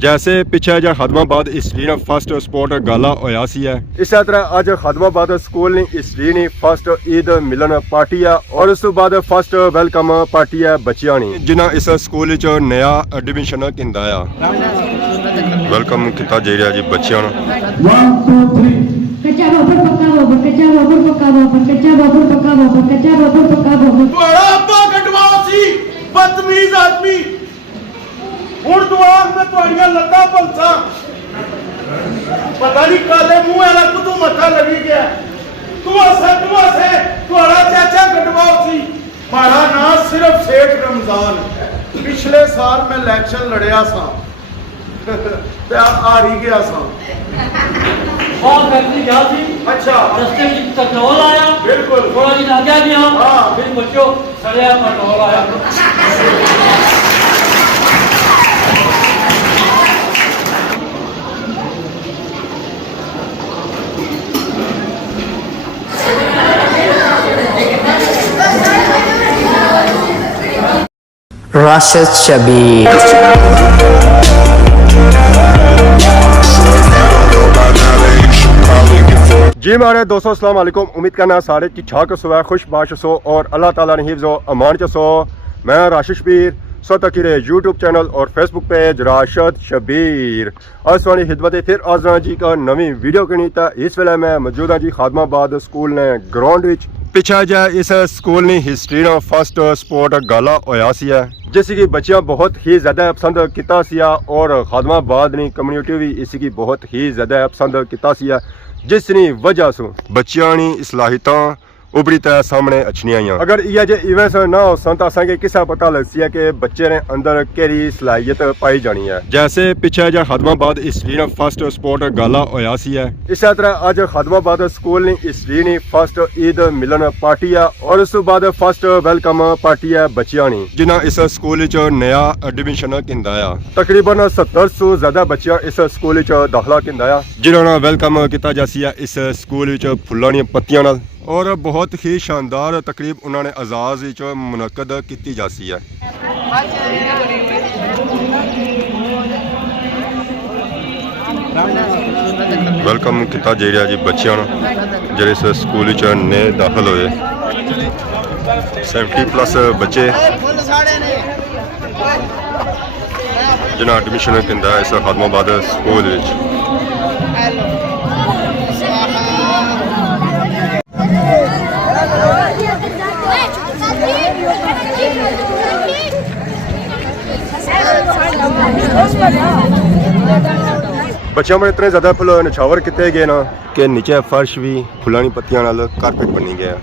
जैसे पिछे जो खदमाबाद हिस्ट्री ने फर्स्ट स्पोर्ट गाला होया सी है, इस तरह अज खदमाबाद स्कूल ने हिस्ट्री ने फर्स्ट ईद मिलन पार्टी है और उस तो बाद फर्स्ट वेलकम पार्टी है बच्चियां ने जिन्हें इस स्कूल च नया एडमिशन किंदा है। वेलकम किया जा रहा जी बच्चियां नूं। 1 2 3 कच्चा बाबर पक्का बाबर कच्चा बाबर पक्का बाबर कच्चा बाबर पक्का बाबर कच्चा बाबर पक्का बाबर बड़ा अब्बा कटवाओ सी बदतमीज आदमी ਹੁਣ ਦੁਆਰ में ਤੁਹਾਡੀਆਂ ਲੱਤਾਂ ਭਲਸਾ ਪਤਾ ਨਹੀਂ ਕਾਲੇ ਮੂੰਹ ਵਾਲਾ ਕੁੱਤੂ ਮੱਥਾ ਲੱਗੀ ਗਿਆ ਤੂੰ ਅਸਾਂ ਤੁਹਾਡਾ ਚਾਚਾ ਕਟਵਾਓ ਸੀ ਮਾਰਾ ਨਾਂ ਸਿਰਫ ਸ਼ੇਖ ਰਮਜ਼ਾਨ ਪਿਛਲੇ ਸਾਲ ਮੈਂ ਇਲੈਕਸ਼ਨ ਲੜਿਆ ਸਾਂ ਤੇ ਆ ਰਹੀ ਗਿਆ ਸਾਂ बहुत फैक्ट्री गया थी। अच्छा रस्ते में पेट्रोल आया बिल्कुल थोड़ा दिन आगे गया हाँ फिर बच्चों सड़िया पेट्रोल आया Rashid Shabir. जी मारे दोस्तों अस्सलाम वालेकुम। उम्मीद करना सारे ठीक ठाक सो खुशबाश सो और अल्लाह ताला ने हिफ्ज़ व अमान च सो। मैं राशिद शबीर सो तकीरे यूट्यूब चैनल और फेसबुक पेज राशिद शबीर और सोनी खिदमत फिर आज जी का नवी वीडियो करनी था। इस वेले मैं मौजूद हाँ जी खदमाबाद स्कूल ने ग्राउंड विच पिछा जा इस स्कूल ने हिस्ट्री ना फर्स्ट स्पोर्ट गाला होया सी है जिस की बच्चियां बहुत ही ज़्यादा पसंद किया सिया और खदमाबाद ने कम्यूनिटी भी इसकी बहुत ही ज़्यादा पसंद किया सिया जिसनी वजह से बच्चियां नी सलाहियत उभरी तरह सामने अच्छियां आई। अगर ये जे इवेंट्स ना हो सन तो असें किसा पता लग सी है कि बच्चे ने अंदर केरी सलाहियत पाई जानी है। जैसे पिछे जो खदमाबाद हिस्ट्री ने फर्स्ट स्पोर्ट गाला होया सी है, इस तरह अज खदमाबाद स्कूल ने हिस्ट्री ने फर्स्ट ईद मिलन पार्टी है और उस तो बाद फर्स्ट वेलकम पार्टी है बच्चियां ने जिन्हें इस स्कूल च नया एडमिशन किंदा है। तकरीबन 70 से ज्यादा बच्चियां इस स्कूल च दाखला किंदा है जिन्होंने वेलकम किया जासी है इस स्कूल च फुल्लां दी पत्तियां नाल और बहुत ही शानदार तकरीब उन्होंने आज़ाद मुनक्कद की जासी है। वेलकम किया जा रहा जी बच्चों जो इस स्कूल च नए दाखिल हुए 70+ बच्चे जिन्हें एडमिशन किया इस खदमाबाद स्कूल बच्चों में इतने ज़्यादा फुल निछावर किए गए ना कि नीचे फर्श भी फुलानी पत्तियां नाल कारपेट बनी गया।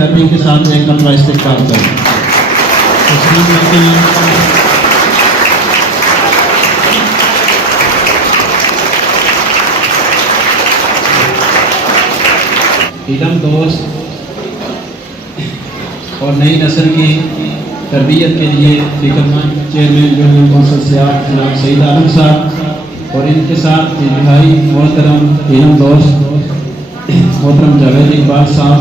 रबी के साथ एक कमरा इस्तेमाल करें। तस्लीम करते हैं। इलम दोस्त और नई नस्ल की तरबियत के लिए फिक्रमंद चेयरमैन जनरल कौंसल सियाहत जनाब सईद आलम साहब और इनके साथ इंतहाई मोहतरम इलम दोस्त मोहतरम जावेद इकबाल साहब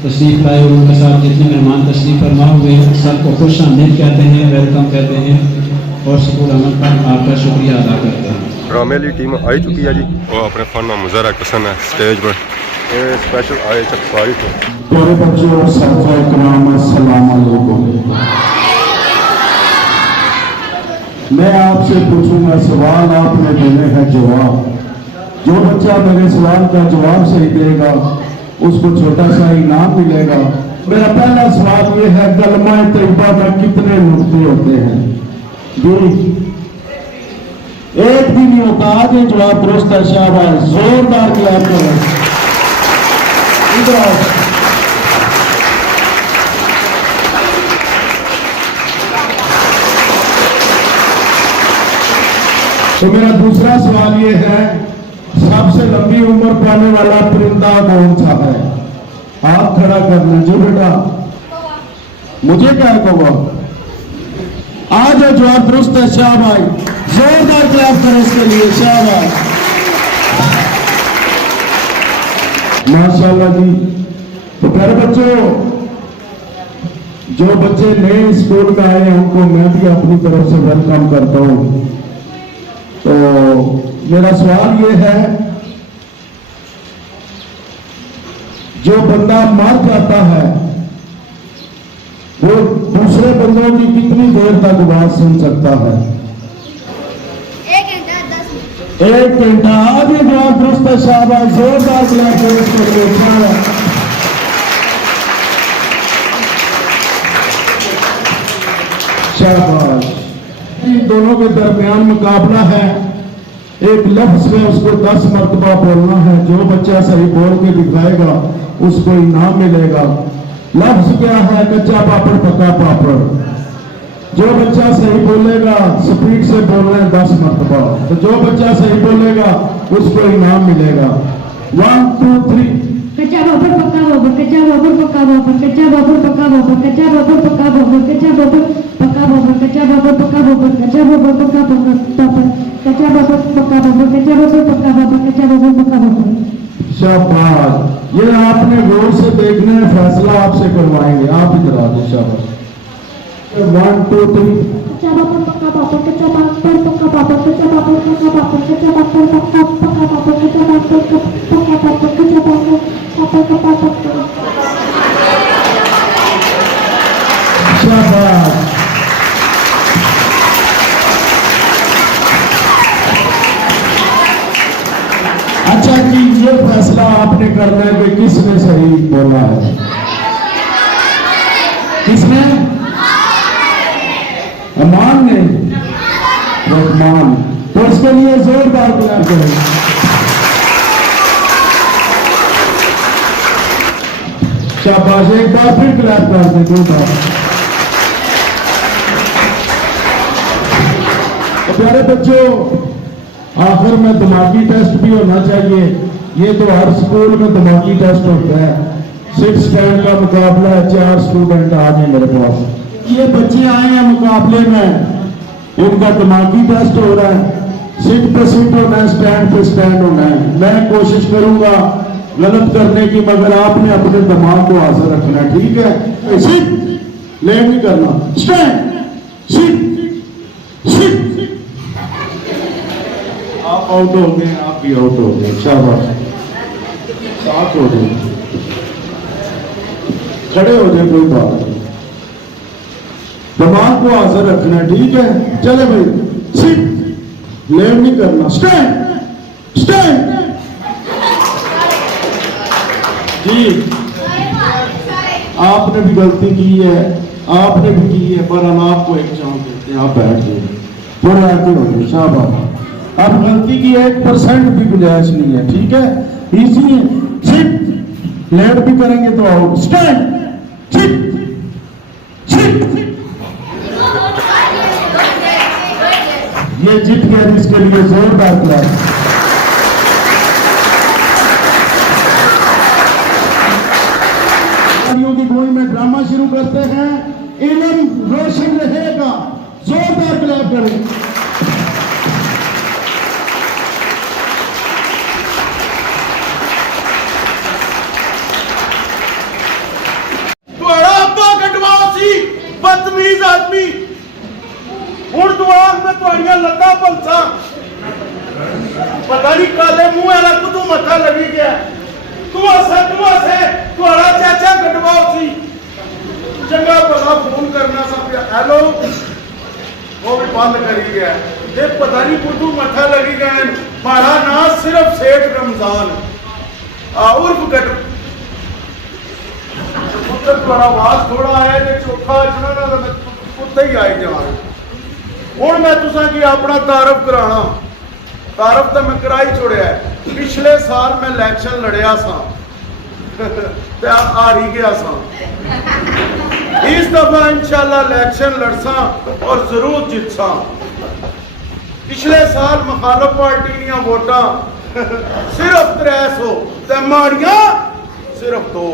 तशरीफ़ लाए और उनके साथ जितने मेहमान तशरीफ़ फरमा हुए सबको खुश आमदीद कहते हैं, वेलकम कहते हैं और स्कूल अमल पर आपका शुक्रिया अदा करते हैं। ड्रामे टीम आई चुकी है जी, वो अपने फन में मुजरा पसंद है स्टेज पर स्पेशल आए चकवारी थे। प्यारे बच्चों और साथियों इकराम, अस्सलाम वालेकुम। मैं आपसे पूछूंगा सवाल, आपने देने हैं जवाब। जो बच्चा मेरे सवाल का जवाब सही देगा उसको छोटा सा इनाम मिलेगा। मेरा पहला सवाल ये है, कलमा तैयबा में कितने नुक्ते होते हैं? एक भी नहीं होता। आज ये जवाब दुरुस्त है, शाबाश, जोरदार क्लैप करें। इधर आओ। तो मेरा दूसरा सवाल ये है, सबसे लंबी उम्र पाने वाला परिंदा कौन सा है? हाथ खड़ा करना जी बेटा। मुझे क्या कहोगा? आज जो जवाब दुरुस्त है, शाबाश, जोरदार क्लैप करें इसके लिए, शाबाश, माशाल्लाह जी। तो प्यारे बच्चों, जो बच्चे नए स्कूल में आए हैं उनको मैं भी अपनी तरफ से वेलकम करता हूं। तो मेरा सवाल ये है, जो बंदा मर जाता है वो दूसरे बंदों की कितनी देर तक आवाज सुन सकता है? 1 घंटा। आगे जवाब दुरुस्त है, शाबाश, जोरदार क्लैप करें इसके लिए। शाबाश। इन दोनों के दरमियान मुकाबला है। एक लफ्ज में उसको 10 मरतबा बोलना है। जो बच्चा सही बोल के दिखाएगा उसको इनाम मिलेगा। लफ्ज क्या है? कच्चा पापड़, पका पापड़। जो बच्चा सही बोलेगा, स्पीड से बोलना है 10 मरतबा, तो जो बच्चा सही बोलेगा उसको इनाम मिलेगा। 1 2 3। कच्चा पापड़ पका पापड़, कच्चा पापड़ पका पापड़, कच्चा पापड़ पका पापड़, कच्चा पापड़ पका पापड़, कच्चा पापड़ पका पापड़, कच्चा पापड़ पका पापड़, कच्चा पापड़ पका पापड़, कच्चा पापड़ पका पापड़, कच्चा पापड़ पका पापड़, कच्चा पापड़ पका पापड़। शाबाश। ये आपने गौर से देखना है, फैसला आपसे करवाएंगे। आप इधर आ जाइए, शाबाश। 1 2 3। कच्चा पापड़ पका पापड़, कच्चा पापड़ पका पापड़, कच्चा पापड़ पका पापड़, कच्चा पापड़ पका पापड़, कच्चा पापड़ पका पापड़, कच्चा पापड़ पका पापड़। शाबाश। अच्छा जी, ये फैसला आपने करना है कि किसने सही बोला है। किसने? अमान ने, रहमान। तो इसके लिए जोरदार क्लैप करें। शाबाश, एक बार फिर क्लैप कर दें, दो बार। तो प्यारे बच्चों, आखिर में दिमागी टेस्ट भी होना चाहिए। ये तो हर स्कूल में दिमागी टेस्ट होता है। 6 स्टैंड का मुकाबला है, 4 स्टूडेंट आ गए मेरे पास। ये बच्चे आए हैं मुकाबले में, इनका दिमागी टेस्ट हो रहा है। सीट पे सीट होना है, स्टैंड पे स्टैंड होना है। मैं कोशिश करूंगा गलत करने की, मगर आपने अपने दिमाग को हाजिर रखना है, ठीक है? सीट लेट नहीं करना, स्टैंड, सीट, सीट। आप आउट हो गए, आप भी आउट हो गए, शाबाश, साथ हो गए। खड़े हो जाए, कोई बात नहीं, दिमाग को हाजिर रखना, ठीक है? चले भाई, सिट, लेट नहीं करना, स्टैंड, स्टैंड। जी, आपने भी गलती की है, आपने भी की है, पर हम आपको एक चांस देते हैं। आप बैठ जाइए, थोड़े आगे हो गए, शाबाश। अब गलती की 1% भी गुंजाइश नहीं है, ठीक है? इसी सिट, लेट भी करेंगे तो आउट, स्टैंड, ये जीत गया, जिसके लिए जोरदार क्लैप। की गूंज में ड्रामा शुरू करते हैं। इल्म रोशन रहेगा, जोरदार क्लैप करें। ਤੁਹਾਡਾ ਅੱਬਾ ਕਟਵਾਓ ਸੀ ਬਦਤਮੀਜ਼ ਆਦਮੀ। ਹੁਣ ਦੁਆਰ ਮੈਂ ਤੁਹਾਡੀਆਂ ਲੱਤਾਂ ਭੰਸਾਂ। ਪਤਾ ਨਹੀਂ ਕਾਲੇ ਮੂੰਹ ਵਾਲਾ ਕਦੋਂ ਮੱਥਾ ਲੱਗੀ ਗਿਆ। ਤੂੰ ਆਸੇ ਤੁਹਾਡਾ ਚਾਚਾ ਕਟਵਾਓ ਸੀ। ਚੰਗਾ ਭਲਾ ਫੋਨ ਕਰਨਾ ਸਭ ਹੈਲੋ ਉਹ ਵੀ ਬੰਦ ਕਰੀ ਗਿਆ। ਇਹ ਪਤਾ ਨਹੀਂ ਕਦੋਂ ਮੱਥਾ ਲੱਗੀ ਗਿਆ। ਮਾਰਾ ਨਾਂ ਸਿਰਫ ਸੇਠ ਰਮਜ਼ਾਨ ਉਰਫ ਕਟ ਤੁਹਾਡਾ ਆਵਾਜ਼ ਥੋੜਾ ਆਇਆ ਤੇ ਚੋਖਾ ਚਣਾ ਨਾ ਉੱਤੇ ਹੀ ਆਈ ਜਾਣਾ। ਹੁਣ ਮੈਂ ਤੁਸਾਂ ਕੀ ਆਪਣਾ ਤਾਰਫ ਕਰਾਣਾ। ਤਾਰਫ ਤਾਂ ਮੈਂ ਕਰਾ ਹੀ ਛੋੜਿਆ। ਪਿਛਲੇ ਸਾਲ ਮੈਂ ਇਲੈਕਸ਼ਨ ਲੜਿਆ ਸਾਂ ਤੇ ਹਾਰ ਹੀ ਗਿਆ ਸਾਂ। ਇਸ ਦਫਾ ਇਨਸ਼ਾਅੱਲਾ ਇਲੈਕਸ਼ਨ ਲੜਸਾਂ ਔਰ ਜ਼ਰੂਰ ਜਿੱਤਸਾਂ। ਪਿਛਲੇ ਸਾਲ ਮੁਖਾਲਫ ਪਾਰਟੀ ਦੀਆਂ ਵੋਟਾਂ ਸਿਰਫ 300 ਤੇ ਮਾੜੀਆਂ ਸਿਰਫ 2।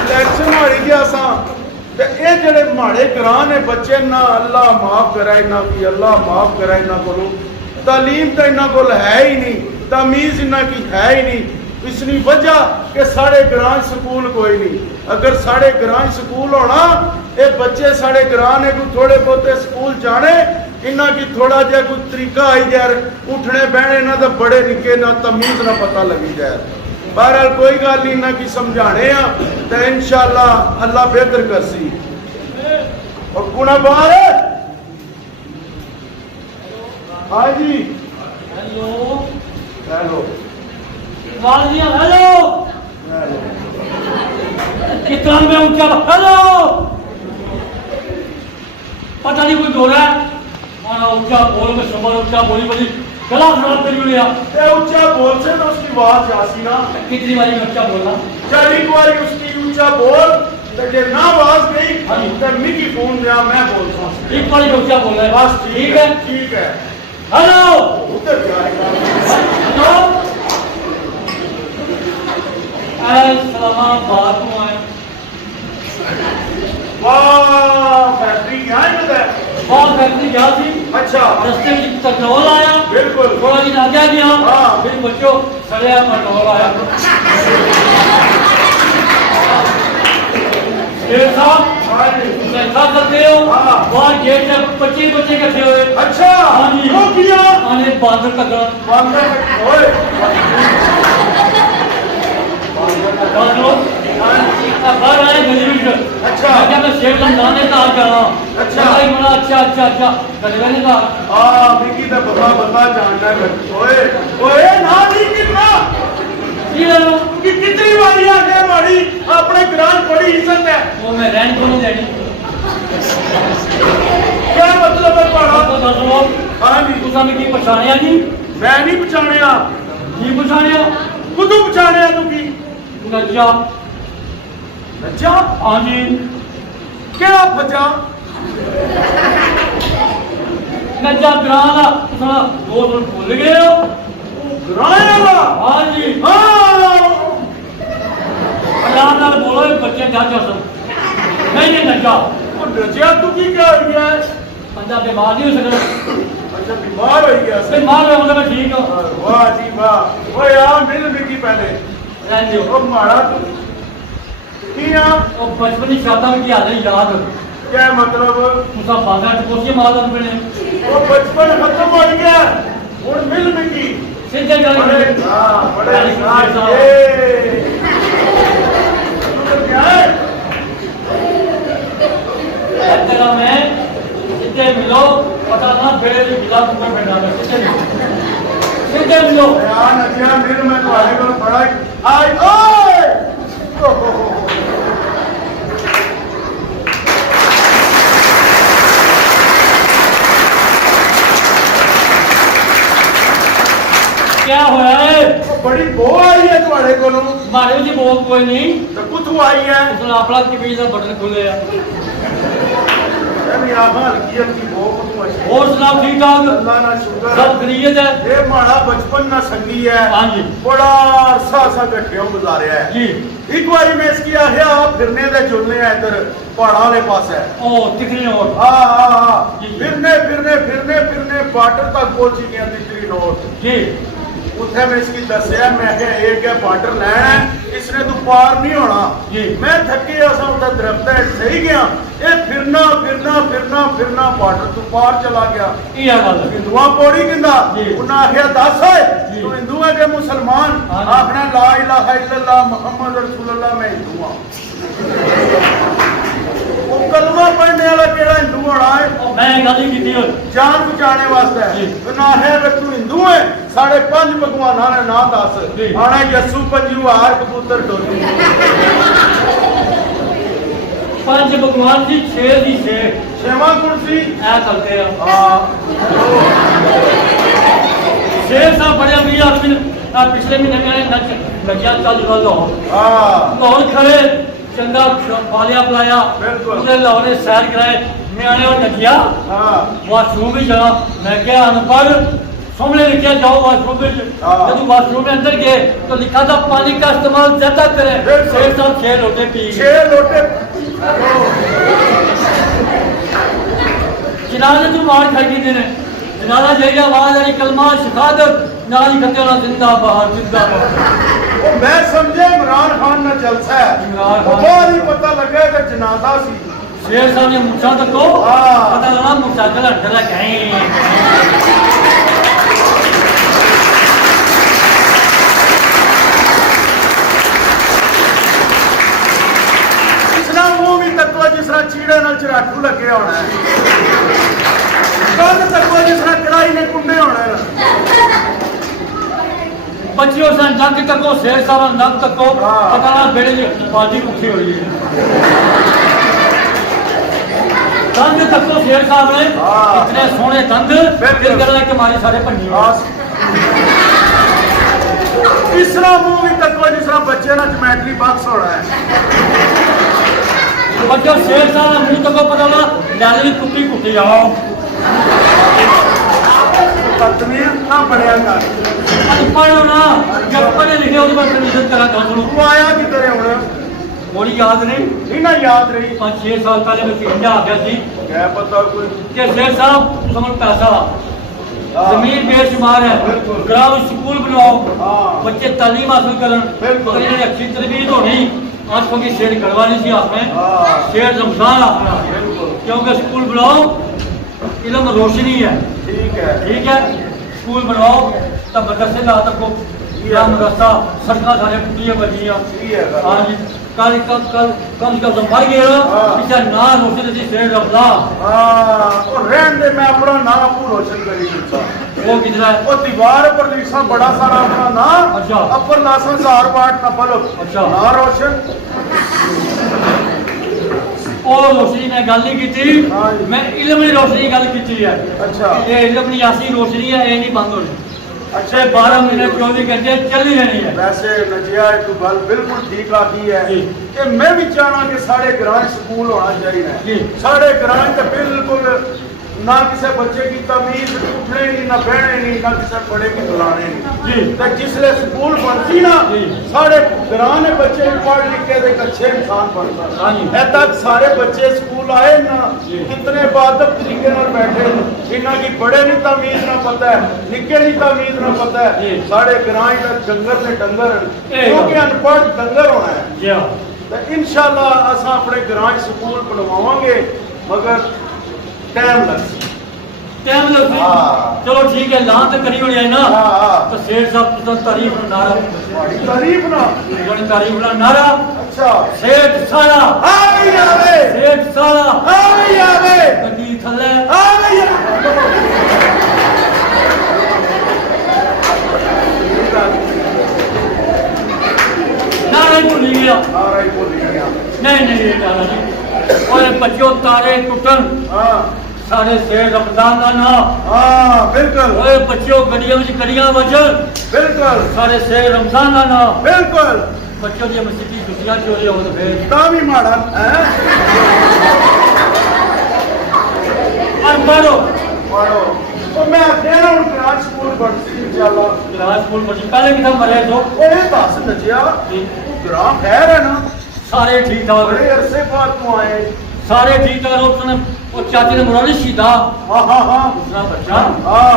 ਇਲੈਕਸ਼ਨ ਹਾਰੀ ਗਿਆ ਸਾਂ ਤੇ ਇਹ ਜਿਹੜੇ ਮਾੜੇ ਗਰਾਂ ਨੇ ਬੱਚੇ ਨਾ ਅੱਲਾ ਮਾਫ ਕਰੇ ਇਹਨਾਂ ਕੀ ਅੱਲਾ ਮਾਫ ਕਰੇ ਇਹਨਾਂ ਕੋਲੋਂ। ਤਾਲੀਮ ਤਾਂ ਇਹਨਾਂ ਕੋਲ ਹੈ ਹੀ ਨਹੀਂ, ਤਮੀਜ਼ ਇਹਨਾਂ ਕੀ ਹੈ ਹੀ ਨਹੀਂ। इसनी वजह कि साढ़े ग्रां स्कूल कोई नहीं। अगर साढ़े ग्रां स्कूल होना ये बच्चे साढ़े ग्रां ने कोई थोड़े बहुते स्कूल जाने इन्ना की थोड़ा जहा कोई तरीका आई जाए उठने बहने इन्हों का बड़े निके ना तमीज ना पता लगी जाए। बहरहाल कोई गल नहीं इन्ना की समझाने तो इंशाअल्लाह अल्लाह बेहतर करसी। और गुना बाहर हाँ जी हेलो हेलो वालिया हेलो कितना में ऊंचा हेलो पता नहीं कोई डोरा है मारा ऊंचा बोल में शोभा ऊंचा बोली बोली गला खराब कर लिया। ये ऊंचा बोल से तो उसकी आवाज जासी ना। कितनी बारी मैं ऊंचा बोलना 40 बारी उसकी ऊंचा बोल तो जे ना आवाज गई तो मिकी फोन दिया मैं बोलता हूं। एक बारी में ऊंचा बोलना है बस ठीक है ठीक है। हेलो उधर जाएगा हेलो इस्लामाबाद को आए वाह फैक्ट्री यहाँ ही है। बहुत फैक्ट्री गया थी अच्छा रस्ते में पेट्रोल आया बिल्कुल थोड़ा दिन आगे गया हाँ। फिर बच्चों सड़िया पेट्रोल आया शेर साहब हाँ जी। ऐसा करते हो हाँ। वहाँ गेट में 25 बच्चे इकट्ठे हुए अच्छा हाँ जी क्यों किया आने बादल का गला बांधर ओए बाहर आए गली में अच्छा। मैं शेर रमजान ने कहा जा रहा अच्छा। अच्छा गरीबा ने कहा हाँ मिकी तो बता जानना है। ओए ओए ना नहीं कितना की ले लो कि कितनी बारी आके हमारी अपने ग्रांट बड़ी इज्जत है। वो मैं रैंक को नहीं देनी क्या मतलब है पढ़ा तो दस लोग हाँ जी तुम हमें की पछाणिया जी मैं नहीं पछाणिया की पछाणिया कुदू पछाणिया तू की नज्जा अच्छा हाँ जी क्या फजा नज्जा ग्रां का दो भूल गए हो ग्राया वा हाँ जी हाँ अल्लाह नाल बोलो ये बच्चे जा जा सब नहीं नज्जा वो नजिया तू की क्या हो गया है बंदा बीमार नहीं हो सकता अच्छा बीमार हो गया से बीमार हो मतलब मैं ठीक हूँ वाह जी वाह वो यार मिल मिकी पहले रहने दो वो मारा तू किया और बचपन की शादा में की आदत याद क्या मतलब मुसा बाजार टपोसी मार दन पड़े वो बचपन खत्म हो गया और मिल मिकी सीधे गल बड़े हाँ बड़े ये तू क्या है तेरा मैं सीधे मिलो पता ना बेड़े भी मिला तुम्हें बैठा है सीधे मिलो यार नजिया मिल मैं तुम्हारे को बड़ा आई ओए क्या होया है बड़ी बो आई है तुम्हारे को मारे जी बोल कोई नहीं तो कुछ ਤੂੰ ਆਈ ਹੈ ਉਸ ਨਾਲ ਆਪਣਾ ਕਮੀਜ਼ ਦਾ ਬਟਨ ਖੋਲਿਆ ਇਹ ਮੇਰਾ ਹਾਲ ਕੀ ਹੈ ਕਿ ਬਹੁਤ ਤੂੰ ਆਈ ਹੋਰ ਸੁਣਾਓ ਠੀਕ ਠਾਕ ਅੱਲਾ ਨਾਲ ਸ਼ੁਕਰ ਸਭ ਖਰੀਦ ਹੈ ਇਹ ਮਾੜਾ ਬਚਪਨ ਨਾ ਸੰਗੀ ਹੈ ਹਾਂਜੀ ਬੜਾ ਅਰਸਾ ਅਰਸਾ ਇਕੱਠਿਆਂ ਗੁਜ਼ਾਰਿਆ ਹੈ ਜੀ ਇੱਕ ਵਾਰੀ ਮੈਂ ਇਸकी ਆਖਿਆ ਫਿਰਨੇ ਦੇ ਚੁੱਲਨੇ ਆ ਇੱਧਰ ਪਹਾੜਾਂ ਵਾਲੇ ਪਾਸੇ ਉਹ ਤਿਕਰੀ ਨੋਟ ਹਾਂ ਜੀ। ਫਿਰਨੇ ਬਾਰਡਰ ਤੱਕ ਪਹੁੰਚੀ ਗਿਆ ਤਿਕਰੀ ਨੋਟ ਜੀ ਉੱਥੇ ਮੈਂ ਇਸकी ਦੱਸਿਆ ਮੈਂ ਕਿਹਾ ਇਹ ਕਿ ਬਾਰਡਰ ਲੈਣਾ ਹੈ ਇਸਨੇ ਤੂੰ ਪਾਰ ਨਹੀਂ ਹੋਣਾ ਜੀ। ਮੈਂ ਥੱਕੇ ਅਸਾਂ ਉੱਤੇ ਦਰਖਤ ਹੈ ਸਹੀ ਗਿਆ ਇਹ ਫਿਰਨਾ ਬਾਰਡਰ ਤੋਂ ਪਾਰ ਚਲਾ ਗਿਆ ਇਹ ਆ ਗੱਲ ਹਿੰਦੂਆਂ ਪੌੜੀ ਕਹਿੰਦਾ ਜੀ। ਉਹਨਾਂ ਆਖਿਆ ਦੱਸ ਓਏ ਜੀ। ਤੂੰ ਹਿੰਦੂ ਹੈ ਕਿ ਮੁਸਲਮਾਨ ਹਾਂਜੀ। ਆਖਣਾ ਲਾ ਇਲਾਹਾ ਇल्लल्लाह ਮੁਹੰਮਦ ਰਸੂਲullah ਮੈਂ ਹਿੰਦੂ ਹਾਂ ਉਹ ਕਲਮਾ ਪੜ੍ਹਨੇ ਵਾਲਾ ਕਿਹੜਾ ਹਿੰਦੂ ਹੋਣਾ ਹੈ ਉਹ ਮੈਂ ਗੱਲ ਹੀ ਕੀਤੀ ਹੋਈ ਜਾਨ ਬਚਾਣੇ ਵਾਸਤੇ ਜੀ। ਉਹਨਾਂ ਆਖਿਆ ਕਿ ਤੂੰ ਹਿੰਦੂ ਹੈ ਸਾਡੇ 5 ਭਗਵਾਨਾਂ ਦੇ ਨਾਮ ਦੱਸ ਜੀ। ਆਣਾ ਯਸੂ ਪੰਜੂ ਹਾਰ ਕਬੂਤਰ ਡੋਲੀ ਪੰਜ ਭਗਵਾਨ ਦੀ 6 ਦੀ 6 ਛੇਵਾਂ ਕੁਰਸੀ ਐ ਕਰਦੇ ਆ ਹਾਂ ਸ਼ੇਰ ਸਾਹਿਬ ਬੜਿਆ ਵੀ ਆ ਪਿਛਲੇ ਮਹੀਨੇ ਮੈंने ਨੱਚ ਲੱਗਿਆ ਚੱਲ ਗੱਲ ਹੋ ਹਾਂ ਲਾਹੌਰ ਖੜੇ ਚੰਗਾ ਪਾਲਿਆ ਪਲਾਇਆ ਬਿਲਕੁਲ। ਉਹਦੇ ਲਾਹੌਰ ਨੇ ਸੈਰ ਕਰਾਏ ਨਿਆਣੇ ਉਹ ਨੱਚਿਆ ਹਾਂ ਵਾਸ਼ਰੂਮ ਵਿੱਚ ਜਾ ਮੈਂ ਕਿਹਾ ਅਨਪੜ੍ਹ सामने लिखा जाओ वाशरूम में हाँ। जब वाशरूम में अंदर गए तो लिखा था पानी का इस्तेमाल ज्यादा करें बिल्कुल। शेर साहब 6 लोटे पी गए 6 लोटे जनाजे तू मार खाई की ने जनाजा जाइए आवाज आई कलमा शहादत नाल ही कहते हो जिंदाबाद जिंदाबाद ਉਹ ਮੈਂ ਸਮਝਿਆ ਇਮਰਾਨ ਖਾਨ ਨਾਲ ਜਲਸਾ ਹੈ ਇਮਰਾਨ ਖਾਨ। ਬਹੁਤ ਹੀ ਪਤਾ ਲੱਗਾ ਕਿ ਜਨਾਜ਼ਾ ਸੀ शेर साहब ने मुछा तको हाँ। पता लगा मुछा चला चला कहीं ਇਸਨਾ ਮੂੰਹ ਵੀ ਤੱਕੋ ਜਿਸ ਤਰ੍ਹਾਂ ਚੀੜੇ ਨਾਲ ਚਰਾਠੂ ਲੱਗੇ ਹੋਣਾ ਹੈ ਕੰਨ ਤੱਕੋ ਜਿਸ ਤਰ੍ਹਾਂ ਕੜਾਈ ਨੇ ਕੁੰਡੇ ਹੋਣਾ ਹੈ बच्चियों से नक तको शेर साहब नक तको हाँ। पता लगा बेड़े की बाजी मुखी हुई है दंद तको शेर साहब ने हाँ। इतने सोहने दंद बिल्कुल। फिर कहना कि हमारी सारे भन्नी हो ਆਸ ਇਸ ਤਰ੍ਹਾਂ ਮੂੰਹ ਵੀ ਤੱਕੋ ਜਿਸ ਤਰ੍ਹਾਂ ਬੱਚੇ ਨਾਲ ਜਮੈਟਰੀ ਬਾਕਸ ਹੋਣਾ ਹੈ बच्चों शेर साहब मुंह तको पता लगा लाली कुत्ती कुत्ती आओ ਤਮੀਜ਼ ਨਾ ਬਣਿਆ कर पढ़ो ना जब पढ़े लिखे उसकी मैं परमिशन करा था सुनो ਤੂੰ ਆਇਆ ਕਿਧਰੇ ਹੁਣ थोड़ी याद नहीं ਇਹ ਨਾ ਯਾਦ ਰਹੀ 5-6 साल पहले मैं इंडिया आ गया थी ਕਿਆ ਪਤਾ ਕੋਈ कि शेर साहब समझ पैसा जमीन बेशुमार है बिल्कुल। ग्राम स्कूल बनाओ हाँ। बच्चे तालीम हासिल करन बिल्कुल। मगर इन्हें अच्छी तरबियत होनी आंखों की शेर करवानी थी आपने हाँ। शेर रमजान अपना बिल्कुल। क्योंकि स्कूल बनाओ इल्म रोशनी है ਠੀਕ ਹੈ ठीक है स्कूल बनाओ तब मदरसे ला तको या मदरसा सड़क सारे टूटियां बनिया ਕੀ ਹੈਗਾ हाँ जी कल कम से कम मर गया हाँ। पिछले ना रोशनी थी शेर रमजान ਹਾਂ ਉਹ ਰਹਿਣ ਦੇ ਮੈਂ ਆਪਣਾ ਨਾਮ ਆਪੂ ਰੋਸ਼ਨ ਕਰੀ ਦਿੱਤਾ वो कितना है ਉਹ ਦੀਵਾਰ ਪਰ ਲਿਖਾ ਬੜਾ ਸਾਰਾ ਆਪਣਾ ਨਾਮ ਅੱਛਾ। ਅੱਪਰ ਲਾਸਾਂ 1000 ਵਾਟ ਨਫਲ ਅੱਛਾ। ਨਾ ਰੋਸ਼ਨ और रोशनी में गल नहीं की हाँ जी। मैं इल्म की रोशनी गल की है अच्छा ये इल्म की ऐसी रोशनी है ये नहीं बंद होनी अच्छा अच्छे 12 महीने 24 घंटे चल ही रहनी है वैसे नजिया तू गल बिल्कुल ठीक आखी है जी। कि मैं भी चाहना कि साढ़े ग्रां स्कूल होना चाहिए जी। साढ़े ग्रां ते बिल्कुल ना किसी बच्चे की तमीज उठने नहीं ना बहने नहीं ना किसी बड़े की बुलाने नहीं जी। तो जिसले स्कूल बनती ना जी। साढ़े ग्रां ने बच्चे भी पढ़ लिख के एक अच्छे इंसान बनता हाँ जी। ऐ तक सारे बच्चे स्कूल आए ना जी। कितने बादब तरीके नाल बैठे इन्ना की बड़े नहीं तमीज ना पता है निक्के नहीं तमीज ना पता है जी। साढ़े ग्रां डंगर ने डंगर ए क्योंकि अनपढ़ डंगर होना है जी तो इंशाल्लाह असा अपने ग्रां स्कूल बनवावांगे मगर टाइम लग टाइम लग हाँ। चलो ठीक है लान तो करी होनी है ना हाँ, हाँ। तो शेर साहब तो तारीफ ना नारा तारीफ ना जोनी तारीफ ना नारा अच्छा सेठ सारा आई आवे सेठ सारा आई आवे गड्डी थल्ले आई नारा ही भूल गया आवे बोल गया नहीं नहीं ये नारा नहीं और बच्चों तारे टूटन हां सारे शेर रमजान का ना हां बिल्कुल ओए बच्चों गड़ियां में गड़ियां बजन बिल्कुल सारे शेर रमजान का ना बिल्कुल बच्चों की मस्जिद छुट्टियां चोरी हो तो फिर ਤਾਂ ਵੀ ਮਾੜਾ ਹੈ पढ़ो ਪੜੋ ਉਹ ਮੈਂ ਫੇਰ ਹੁਣ ਕਰਾਚ ਸਕੂਲ ਪੜ੍ਹਦੀ ਇਨਸ਼ਾਅੱਲਾ क्लास स्कूल बच्चे पहले कितना मरे तो ਉਹ ਇਹ ਦੱਸ ਨਜਿਆ ਤੂੰ ਗ੍ਰਾਮ ਖੈਰ ਹੈ ਨਾ सारे ठीक ठाक ਬੜੇ ਅਰਸੇ ਬਾਅਦ ਤੂੰ ਆਏ सारे ठीक ठाक उसने वो चाचे ने मुरारी सीधा ਹਾਂ ਹਾਂ ਹਾਂ दूसरा बच्चा ਹਾਂ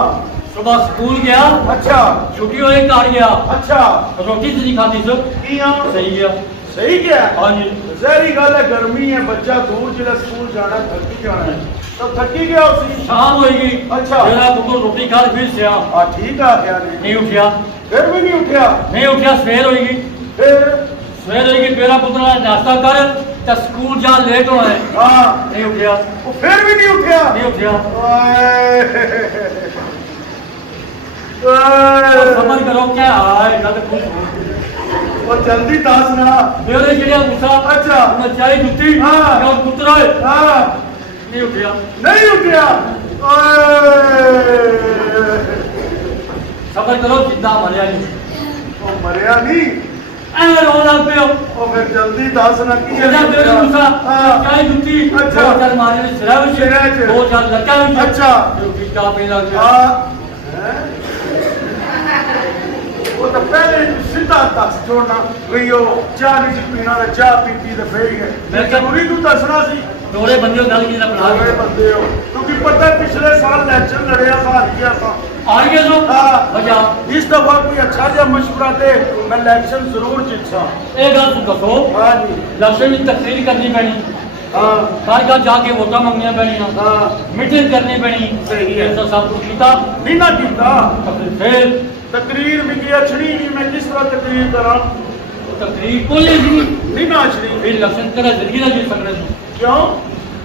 सुबह स्कूल गया ਅੱਛਾ छुट्टी हो एक घर गया ਅੱਛਾ रोटी तो नहीं खाती सब ਕੀ ਆ सही गया ਸਹੀ ਗਿਆ हाँ जी ਜ਼ਹਿਰੀ ਗੱਲ ਹੈ ਗਰਮੀ ਹੈ ਬੱਚਾ ਦੂਰ ਜਿਹੜਾ ਸਕੂਲ ਜਾਣਾ ਥੱਕੀ ਜਾਣਾ ਹੈ ਤਾਂ ਥੱਕੀ ਗਿਆ ਉਸੀ शाम होगी अच्छा। मेरा पुत्र रोटी खा के फिर से आ ਆ ਠੀਕ ਆ ਗਿਆ ਨੇ नहीं उठा ਫਿਰ ਵੀ ਨਹੀਂ ਉੱਠਿਆ नहीं उठा सवेर होगी ਫਿਰ सवेर होगी मेरा पुत्र नाश्ता कर तो स्कूल जा लेट होना है ਹਾਂ नहीं उठा ਉਹ ਫਿਰ ਵੀ ਨਹੀਂ ਉੱਠਿਆ नहीं उठा ਓਏ समझ करो क्या है गल खुश हो ਉਹ ਜਲਦੀ ਦੱਸ ਨਾ मेरे जेड़ा गुस्सा अच्छा। मैं चाय जुत्ती हाँ। क्या पुत्र है ਹਾਂ नहीं उठा ਨਹੀਂ ਉੱਠਿਆ ਓਏ समझ करो जिंदा मरिया नहीं ਉਹ ਮਰਿਆ ਨਹੀਂ ਐਵੇਂ ਰੋ ਲੱਗ ਪਿਓ ਉਹ ਫਿਰ ਜਲਦੀ ਦੱਸ ਨਾ ਕੀ ਜਿਹੜਾ ਮੇਰੇ ਗੁੱਸਾ ਹਾਂ ਚਾਹ ਜੁੱਤੀ ਅੱਛਾ। ਦੋ ਚਾਰ ਮਾਰੇ ਨੇ ਸਿਰਾ ਵਿੱਚ ਸਿਰਾਂ 'ਚ। ਦੋ ਚਾਰ ਲੱਕਾਂ ਵਿੱਚ ਅੱਛਾ। ਰੋਟੀ ਚਾਹ ਪੀ ਲੱਗ ਗਿਆ ਆ ਉਹ ਤਾਂ ਪਹਿਲੇ ਹੀ ਸਿੱਧਾ ਦੱਸ ਛੋੜਨਾ ਵੀ ਉਹ ਚਾਹ ਨਹੀਂ ਸੀ ਪੀਣਾ ਤੇ ਚਾਹ ਪੀਤੀ ਤੇ ਫੇਰ ਹੈ ਮੈਂ ਜ਼ਰੂਰੀ ਤੂੰ ਦੱਸਣਾ ਸੀ ਦੋਰੇ ਬੰਦੇ ਨਾਲ ਕੀ ਨਾ ਬਣਾ ਆਵੇ ਬੰਦੇ ਹੋ ਕਿਉਂਕਿ ਪਤਾ ਪਿਛਲੇ ਸਾਲ ਇਲੈਕਸ਼ਨ ਲੜਿਆ ਹਾਰ ਗਿਆ ਆਪਾਂ ਆ ਗਏ ਜੋ ਹਾਂ। ਵਜਾ ਇਸ ਦਫਾ ਕੋਈ ਅੱਛਾ ਜਿਹਾ ਮਸ਼ਵਰਾ ਦੇ ਮੈਂ ਇਲੈਕਸ਼ਨ ਜ਼ਰੂਰ ਜਿੱਤਾਂ ਇਹ ਗੱਲ ਤੂੰ ਦੱਸੋ ਹਾਂ ਜੀ ਲਕਸ਼ਣ ਦੀ ਤਕਰੀਰ ਕਰਨੀ ਪੈਣੀ ਹਾਂ ਘਰ ਘਰ ਜਾ ਕੇ ਵੋਟਾਂ ਮੰਗਣੀਆਂ ਪੈਣੀਆਂ ਹਾਂ ਮੀਟਿੰਗ ਕਰਨੀ ਪੈਣੀ ਸਹੀ ਹੈ। ਇਹ ਤਾਂ ਸਭ ਕੁਝ ਕੀਤਾ ਨਹੀਂ ਨਾ ਕੀਤਾ ਤਾਂ ਫਿਰ ਤਕਰੀਰ ਮਿਲੀ ਅਛੜੀ ਨਹੀਂ ਮੈਂ ਕਿਸ ਤਰ੍ਹਾਂ ਤਕਰੀਰ ਕਰਾਂ ਤਕਰੀਰ ਕੋਈ ਨਹੀਂ ਨਹੀਂ ਨਾ ਅਛੜੀ ਫਿਰ ਲਕਸ਼ਣ ਤੇਰਾ ਜ਼ਿੰਦਗੀ ਦਾ ਜੀ ਸਕਣਾ ਸੀ ਕਿਉਂ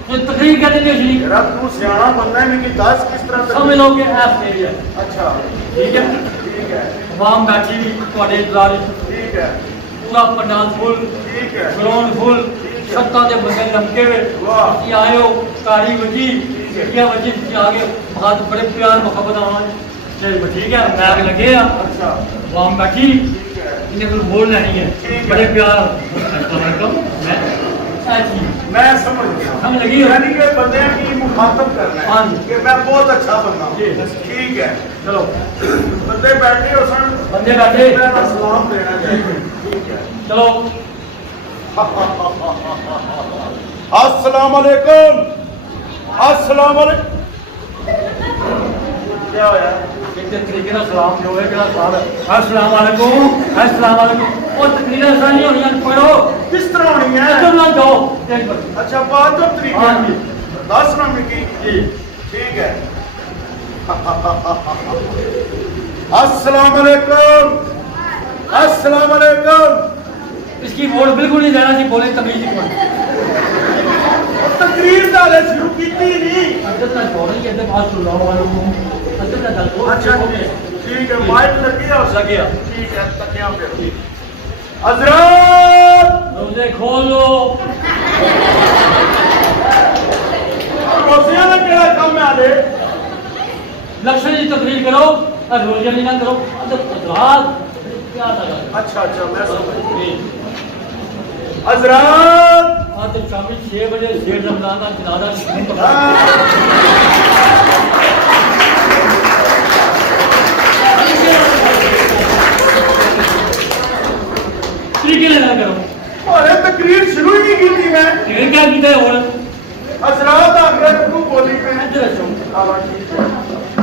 ਤੇ ਤਕਰੀਰ ਕਰਦੇ ਨੇ ਜੀ ਮੇਰਾ ਤੂੰ ਸਿਆਣਾ ਬੰਦਾ ਹੈ ਕਿ ਦੱਸ ਕਿਸ ਤਰ੍ਹਾਂ ਸਮਝ ਤਕਰੀਰ ਲਓ ਕਿ ਐਸ ਏਰੀਆ ਅੱਛਾ ਠੀਕ ਹੈ ਠੀਕ ਹੈ ਵਾਮ ਬੈਠੀ ਵੀ ਤੁਹਾਡੇ ਇੰਤਜ਼ਾਰ ਵਿੱਚ ਠੀਕ ਹੈ ਪੂਰਾ ਪੰਡਾਲ ਫੁੱਲ ਠੀਕ ਹੈ ਗਰਾਊਂਡ ਫੁੱਲ ਛੱਤਾਂ ਦੇ ਬੰਦੇ ਲੰਕੇ ਵੇ ਵਾਹ। ਤੁਸੀਂ ਆਏ ਹੋ ਕਾਰੀ ਵਜੀ ਕਿਆ ਵਜੀ ਤੁਸੀਂ ਆ ਗਏ ਬਹੁਤ ਬੜੇ ਪਿਆਰ ਮੁਹੱਬਤ ਆਵਾਂ ਠੀਕ ਹੈ ਮੈਗ ਲੱਗੇ ਆ ਅੱਛਾ ਵਾਮ ਬੈਠੀ ਠੀਕ ਹੈ ਇਹਨੇ ਕੋਲ ਬੋਲ ਲੈਣੀ ਹੈ ਠੀਕ ਹੈ। ਬੜੇ ਪਿਆਰ ਅਸਲਾਮੁਅਲੈਕਮ ਮੈਂ ਸਾਚੀ ਮੈਂ ਸਮਝ ਗਿਆ ਸਮਝ ਲੱਗੀ ਹੋ? ਯਾਨੀ ਕਿ ਬੰਦਿਆਂ ਕੀ ਮੁਖਾਤਬ ਕਰਨਾ ਹੈ ਹਾਂ ਜੀ। ਕਿ ਮੈਂ ਬਹੁਤ ਅੱਛਾ ਬੰਦਾ ਹਾਂ ਜੀ। ਠੀਕ ਹੈ ਚਲੋ ਬੰਦੇ ਬੈਠੇ ਹੋ ਸਨ ਬੰਦੇ ਬੈਠੇ ਮੈਂ ਸਲਾਮ ਦੇਣਾ ਚਾਹੀਦਾ ਠੀਕ ਹੈ ਚਲੋ अस्सलाम वालेकुम अस्सलाम वालेकुम क्या होया एक तरीके ਨਾਲ ਸਲਾਮ ਜੋ ਹੈ ਕਿਹੜਾ ਸਲਾਮ ਹੈ ਅਸਲਾਮ ਵਾਲੇਕੁਮ ਅਸਲਾਮ ਵਾਲੇਕੁਮ ਉਹ ਤਕਰੀਰਾਂ ਸਾਰੀਆਂ ਹੋਣੀਆਂ ਪੜੋ किस तरह होनी है ਇੱਧਰ ਨਾ ਜਾਓ ਇੱਕ ਵਾਰ अच्छा बात तो तरीके हाँ जी। दस ना मिकी ਜੀ ठीक है अस्सलाम वालेकुम अस्सलाम वालेकुम इसकी वोट बिल्कुल नहीं देना चाहिए बोले तमीज की तकरीर डाले शुरू की नहीं अंदर ना छोड़ो ये अंदर बात सुन रहा हूं अंदर ना डालो अच्छा ठीक है माइक लग गया लग गया ठीक है तकिया पे हजरत रोजे खोल लो रोजिया का क्या काम है आले लक्ष्य की तकरीर करो और रोजे नहीं ना करो अंदर रात क्या लगा अच्छा अच्छा मैं समझ गया हजरत आज शाम 6 बजे शेर रमजान का जनाजा शुरू करना तरीके लेना करो अरे तकरीर शुरू ही नहीं की थी मैं फिर क्या कीता है और हजरत आगे तू बोली मैं इधर रखो हाँ, ठीक है।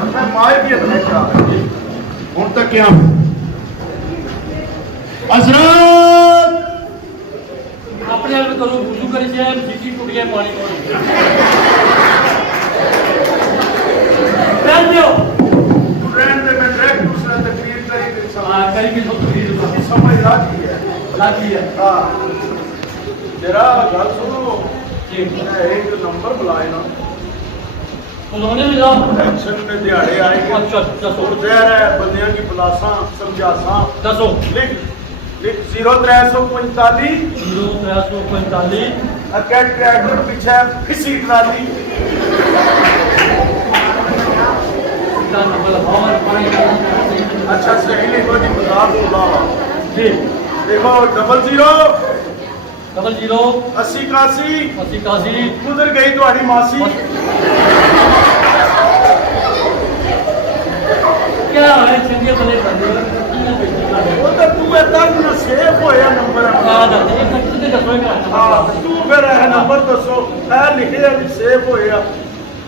मैं मार दिया था क्या हूं तक क्या हजरत अपने आप में करो वुजू करी जाए जीती टूट गया पानी को बैठ जाओ ट्रेन में मैं डायरेक्ट दूसरा तकरीर करी थी हां करी की तो तकरीर इसकी समझ आती है लाती है हाँ जरा गल सुनो जी मैं एक नंबर बुलाए ना उन्होंने भी लाओ इलेक्शन में दिहाड़े आएंगे अच्छा दसो और जहर है बंदियां की बुलासा समझासा दसो लिख लिख 0345 0345 अकेट ट्रैक्टर पीछे फिसी ट्राली का नंबर लगाओ और पानी अच्छा सही लिखो जी बुला बुलावा जी देखो लिखो 00 00 80 81 80 81 उधर गई तुम्हारी मासी क्या है चंगे बने बंदे वो तो तू इतना ना सेव होया नंबर याद आ ये सब कितने का सोएगा हाँ तू फिर है नंबर दसो है लिखे है भी सेव होया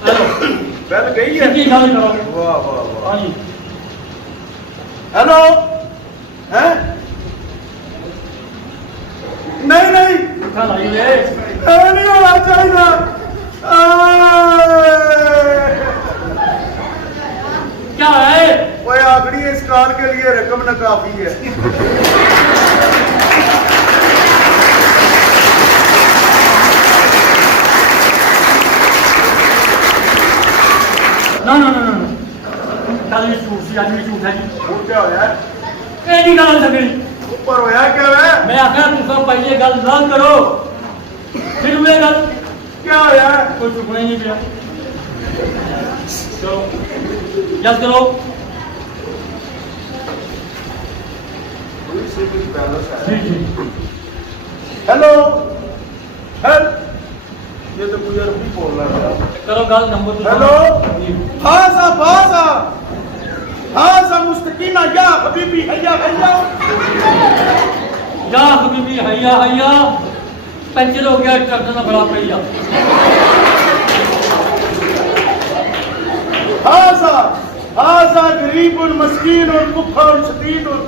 हेलो बेल गई है कितनी गाल करो वाह वाह वाह हां जी हेलो हैं नहीं नहीं उठा लाई ले नहीं होना चाहिए क्या है ओए आखिरी इस काल के लिए रकम न काफी है ना ना ना ना कल भी झूठ सी आज भी झूठ है वो क्या होया ये नहीं गल सकती ऊपर होया क्या है मैं आखिर तुम पहले गल ना करो फिर वे गल क्या होया कोई चुकना ही नहीं पिया चलो यस करो ठीक ठीक हेलो हेल ये तो कोई अरबी बोल रहा है करो गल नंबर तो हेलो हाजा मुस्तकीमा या हबीबी हैया हैया या हबीबी हैया हैया पंचर हो गया ट्रक ना बड़ा पैया हाजा गरीबुन मस्कीनुन भुक्खुन शदीदुन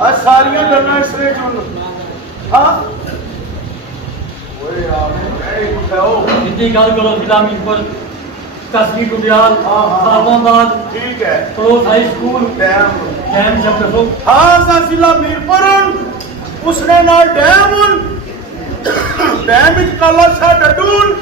आज सारियां गल्लां इसरे चुन हां ओए यार मैं उठाओ इतनी गल करो फिलामी पर तस्वीर गुडियाल हाँ, हाँ। इस्लामाबाद ठीक है close high school dam dam शब्द दसो हाजा जिला मीरपुरन उसने नाल डैम विच काला शाह डडून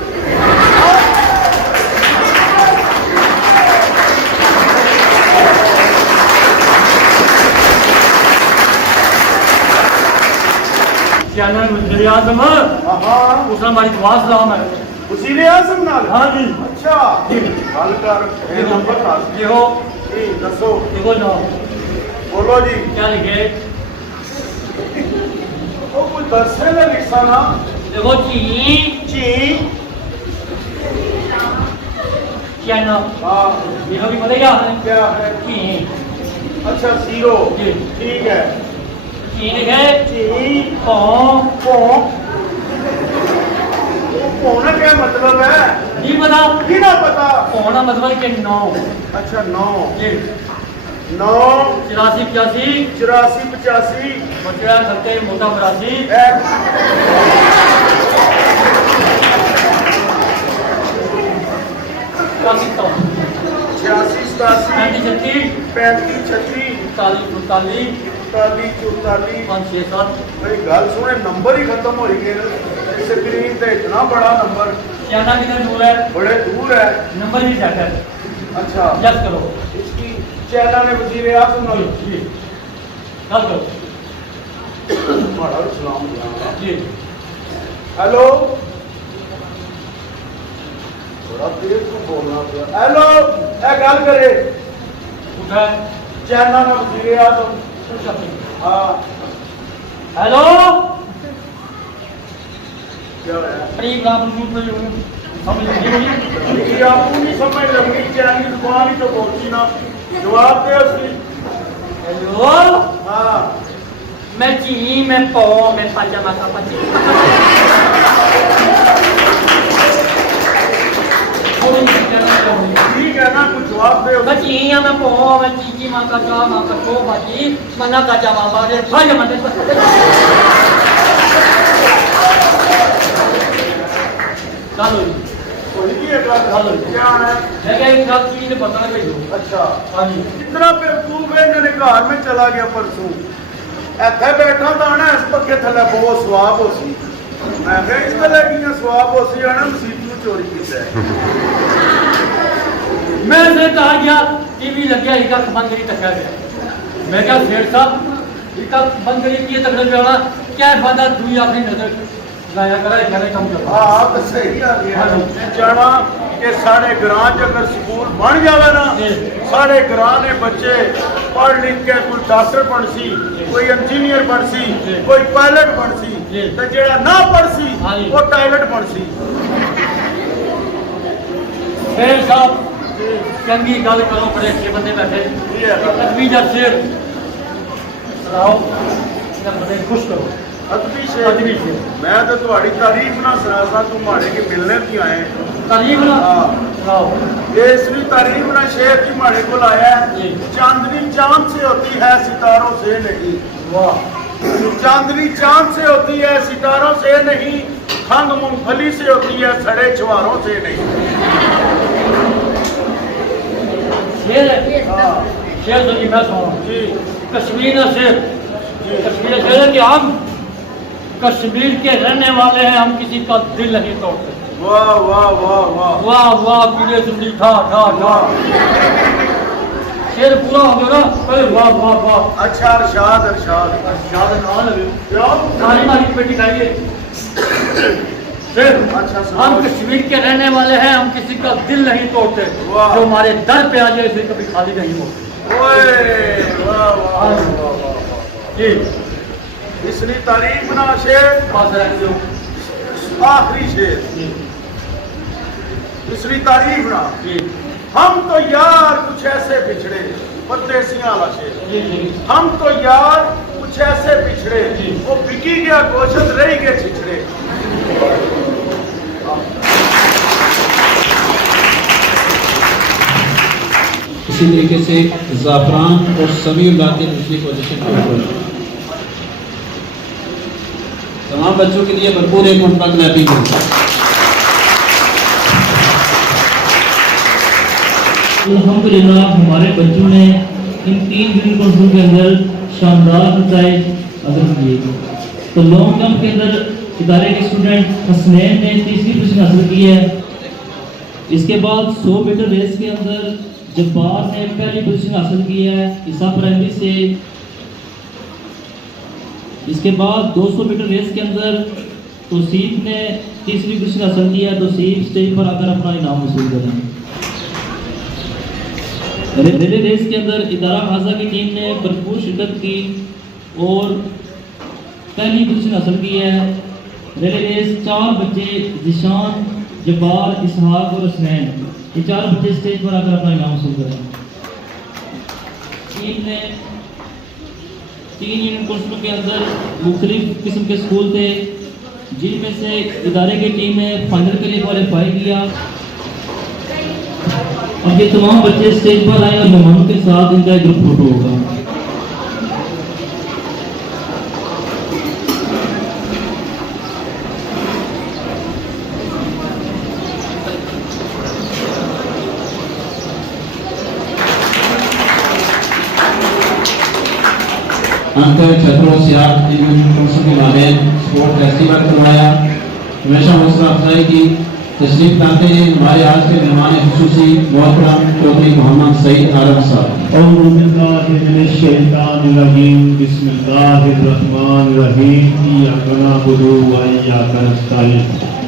चैनल वज़ीर आज़म हां उसने हमारी दुआ सलाम है वज़ीर आज़म नाल हाँ जी अच्छा गल कर ये नंबर दस ये हो जी दसो देखो नाम बोलो जी क्या लिखे ओ कोई दसे ना लिखा ना देखो ची जी चैनल हाँ ये भी पता क्या है ची अच्छा 0 जी ठीक है ची लिखे जी पौ होना क्या मतलब है नहीं पता की ना पता पौना मतलब कि 9 अच्छा 9 जी 9 84 85 84 85 बचड़ा करते मोटा 82 छियासी सतासी 35 पैंतीस छत्तीस 36 इकतालीस चौतालीस 5 6 7 मेरी गल सुने नंबर ही खत्म हो गए स्क्रीन पे इतना बड़ा नंबर चैनल कितने दूर है बड़े दूर है नंबर भी सेट है अच्छा यस करो इसकी चैनल ने वजीर आज़म नाल जी गल करो बड़ा सलाम जी हेलो बड़ा तेज को बोलना पड़ा हेलो ए गल करे उठा चैनल ने वजीर आज़म हाँ हेलो क्या है अरे नाम झूठ में समझ नहीं होगी ये आपको नहीं समझ लगनी चैनल की जुबान ही तो बोलती ना जवाब दे उसकी हेलो हाँ मैं ची मैं पौ मैं पाजामा का पची ठीक है ना कुछ जवाब दे मैं ची मैं पौ मैं चीची मां का जा मां का तो बाजी मना का जा मां बाजे भाई मत चलो कोई नहीं है गल क्या है मैं क्या एक बात चीज पता नहीं भेजो अच्छा हाँ जी इतना बेवकूफ है इन्होंने घर में चला गया परसों ਇੱਥੇ ਬੈਠਾ ਤਾਂ ਨਾ ਇਸ ਪੱਖੇ ਥੱਲੇ ਬਹੁਤ ਸਵਾਬ ਹੋ ਸੀ ਮੈਂ ਕਿਹਾ ਇਸ ਥੱਲੇ ਕਿੰਨਾ ਸਵਾਬ ਹੋ ਸੀ ਆਣਾ ਮਸੀਤ ਨੂੰ ਚੋਰੀ ਕੀਤਾ ਹੈ मैं से कहा गया टीवी लग गया एक बंद करी टक्कर गया मैं क्या सेठ साहब एक बंद करी किए तक जाना क्या फायदा दुई आखिरी नजर लाया करा कहने कम कर हाँ तो सही आ गया जाना कि साढ़े ग्रां च अगर स्कूल बन जावे ना साढ़े ग्रां ने बच्चे पढ़ लिख के कोई डॉक्टर बन सी कोई इंजीनियर बन सी कोई पायलट बन सी तो जेड़ा ना पढ़ सी वो टॉयलेट बन सी शेर साहब चंगी गल करो बड़े अच्छे बंदे बैठे अदबी दा शेर सुनाओ बंदे खुश करो अदबी शेर मैं तो तुम्हारी तारीफ ना सुना सा तुम्हारे के मिलने की आए तारीफ ना सुनाओ ये इसलिए तारीफ ना शेर की हमारे को आया है चांदनी चांद से होती है सितारों से नहीं वाह चांदनी चांद से होती है सितारों से नहीं खंग मूंगफली से होती है सड़े छुहारों से नहीं शेर है शेर तो जी मैं सुना जी कश्मीर का शेर कश्मीर का शेर है कि हम कश्मीर के रहने वाले हैं हम किसी का दिल नहीं तोड़ते वाह वाह वाह वाह वाह वाह पीले चुंडी ठा ठा ठा शेर पूरा हो गया ना अरे वाह वाह वाह अच्छा अरशाद अरशाद याद ना लगे क्यों सारी मारी पेटी खाइए शेर अच्छा सुनाओ। हम कश्मीर के रहने वाले हैं हम किसी का दिल नहीं तोड़ते वाह। जो हमारे दर पे आ जाए फिर कभी खाली नहीं होते ओए वाह वाह वाह वाह जी इसलिए तारीफ ना शेर पास रख दो आखिरी शेर जी इसलिए तारीफ ना जी हम तो यार कुछ ऐसे बिछड़े परदेसियां वाला शेर जी जी हम तो यार कुछ ऐसे बिछड़े जी। वो बिकी गया गोशत रह गए छिछड़े इसी तरीके से ज़ाफ़रान और सभी उल्लाते खुशी को जश्न करते तमाम बच्चों के लिए भरपूर एक उनका क्लैपिंग है। अल्हम्दुलिल्लाह हमारे बच्चों ने इन 3 दिन कोर्सों के अंदर शानदार नतीजे हासिल किए। तो लॉन्ग जंप के अंदर इदारे के स्टूडेंट हसनैन ने 3री पोजीशन हासिल की है। इसके बाद 100 मीटर रेस के अंदर जब्बार ने पहली पोजीशन हासिल की है ईसा प्राइमरी से। इसके बाद 200 मीटर रेस के अंदर तौसीफ ने 3री पोजीशन हासिल की है। तौसीफ स्टेज पर आकर अपना इनाम वसूल करें। रिले रेस के अंदर इदारा हाजा की टीम ने भरपूर शिरकत की और पहली पोजीशन हासिल की है। रिले रेस 4 बच्चे जिशान जब्बार इसहाक और हसनैन ये 4 बच्चे स्टेज पर आकर अपना इनाम वसूल करें। टीम ने 3 यूनिट कोर्सों के अंदर मुख्तलिफ किस्म के स्कूल थे जिनमें से इदारे की टीम ने फाइनल के लिए क्वालिफाई किया। अब ये तमाम बच्चे स्टेज पर आए और मेहमानों के साथ इनका ग्रुप फोटो होगा। अंक छत्रों से आप के बारे स्पोर्ट फेस्टिवल करवाया। हमेशा हौसला अफजाई की तशरीफ लाते हैं हमारे आज के मेहमान खुसूसी मोहतरम चौधरी मोहम्मद सईद आलम साहब।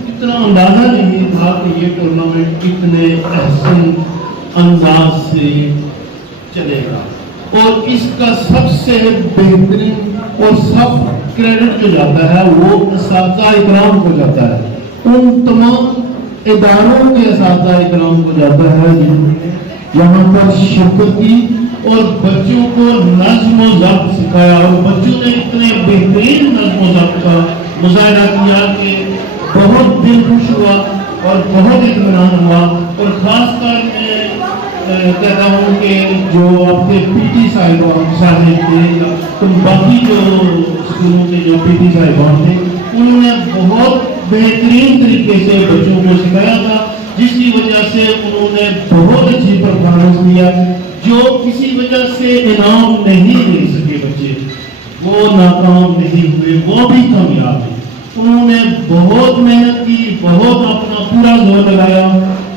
इतना अंदाजा नहीं था कि ये टूर्नामेंट कितने अहसन अंदाज से चलेगा और इसका सबसे बेहतरीन और सब क्रेडिट जो जाता है वो असातिज़ा इकराम को जाता है। उन तमाम इदारों के असातिज़ा इकराम को जाता है जिन्होंने यहाँ पर शिरकत की और बच्चों को नज़्म व ज़ब्त सिखाया और बच्चों ने इतने बेहतरीन नज़्म व ज़ब्त का मुज़ाहरा किया कि बहुत दिल खुश हुआ और बहुत इत्मीनान हुआ। और ख़ासकर मैं कहता हूँ कि जो आपके पीटी साहिबान थे तो बाकी जो स्कूलों के जो पीटी साहिबान थे उन्होंने बहुत बेहतरीन तरीके से बच्चों को सिखाया था जिसकी वजह से उन्होंने बहुत अच्छी परफॉर्मेंस दिया। जो किसी वजह से इनाम नहीं ले सके बच्चे वो नाकाम नहीं हुए वो भी कामयाब हुए। उन्होंने बहुत मेहनत की बहुत अपना पूरा जोर लगाया।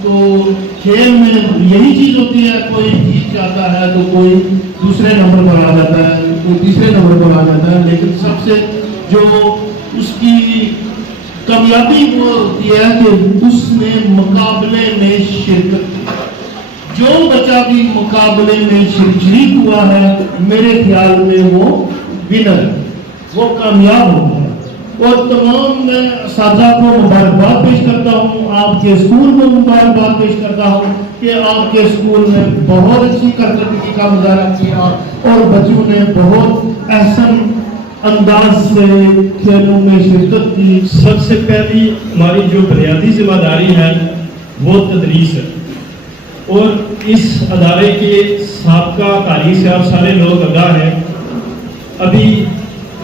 तो खेल में यही चीज होती है कोई जीत जाता है तो कोई दूसरे नंबर पर आ जाता है कोई तीसरे नंबर पर आ जाता है लेकिन सबसे जो उसकी कामयाबी वो होती है कि उसने मुकाबले में शिरकत की। जो बच्चा भी मुकाबले में शरीक हुआ है मेरे ख्याल में वो विनर है, वो कामयाब होगा। और तमाम मैं साजा को मुबारकबाद पेश करता हूँ, आपके स्कूल को मुबारकबाद पेश करता हूँ कि आपके स्कूल में बहुत अच्छी कारकर्दगी का मुजाहरा किया और बच्चों ने बहुत अहसन अंदाज से खेलों में शिरकत की। सबसे पहली हमारी जो बुनियादी जिम्मेदारी है वो तदरीस है, और इस अदारे के साबका तारीख से आप सारे लोग आगाह हैं। अभी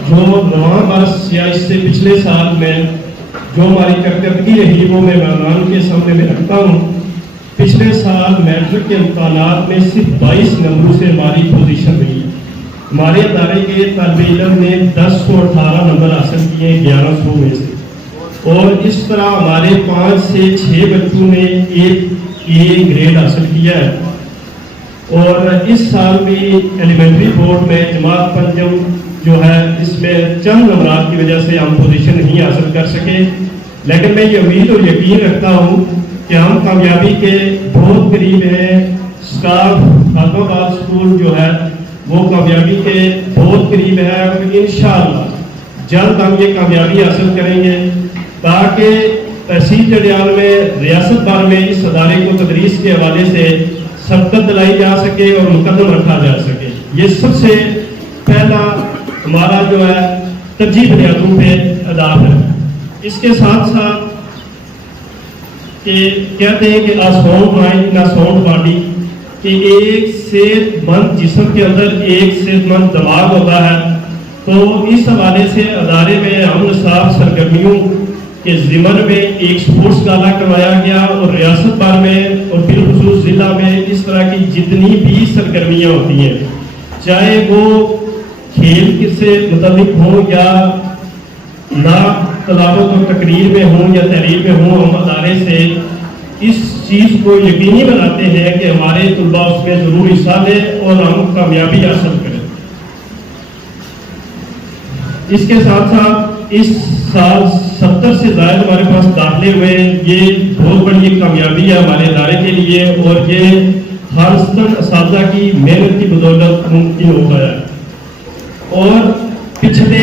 जो नवा बरस या इससे पिछले साल में जो हमारी कारकर्दगी रही वो मैं मेहमान के सामने में रखता हूँ। पिछले साल मैट्रिक के इम्तहानात में सिर्फ 22 नंबरों से हमारी पोजीशन रही। हमारे अदारे के तालिब इल्म ने 1018 नंबर हासिल किए 1100 में से, और इस तरह हमारे 5 से 6 बच्चों ने एक ए ग्रेड हासिल किया है। और इस साल भी एलिमेंट्री बोर्ड में जमात पंजम जो है इसमें चंद नंबरात की वजह से हम पोजीशन नहीं हासिल कर सके, लेकिन मैं ये उम्मीद और यकीन रखता हूँ कि हम कामयाबी के बहुत करीब हैं। स्टाफ खातमाबाद स्कूल जो है वो कामयाबी के बहुत करीब है, और इंशाअल्लाह जल्द हम ये कामयाबी हासिल करेंगे ताकि तहसील जड़ियाल में रियासत भर में इस अदारे को तदरीस के हवाले से सबकत दिलाई जा सके और मुकदम रखा जा सके। ये सबसे पहला हमारा जो है तरजीह बुनियादों पे अदाब है। इसके साथ साथ कि कहते हैं कि आ साउंड माइंड ना साउंड बॉडी, कि एक सेहतमंद जिस्म के अंदर एक सेहतमंद दिमाग होता है। तो इस हवाले से अदारे में अमन साफ सरगर्मियों के ज़िमन में एक स्पोर्ट्स गाला करवाया गया, और रियासत भर में और बिलखुसूस ज़िला में इस तरह की जितनी भी सरगर्मियाँ होती हैं, चाहे वो खेल से मुतल्लिक हों या ना तलावत और तकरीर में हों या तहरीर में हों, हम अदारे से इस चीज़ को यकीनी बनाते हैं कि हमारे तुलबा उसमें ज़रूर हिस्सा लें और हम कामयाबी हासिल करें। इसके साथ साथ इस साल 70 से ज़्यादा हमारे पास दाखिले हुए, ये बहुत बड़ी कामयाबी है हमारे इदारे के लिए, और ये खालिस्तान असातिज़ा की मेहनत की बदौलत मुमकिन हो गया है। और पिछले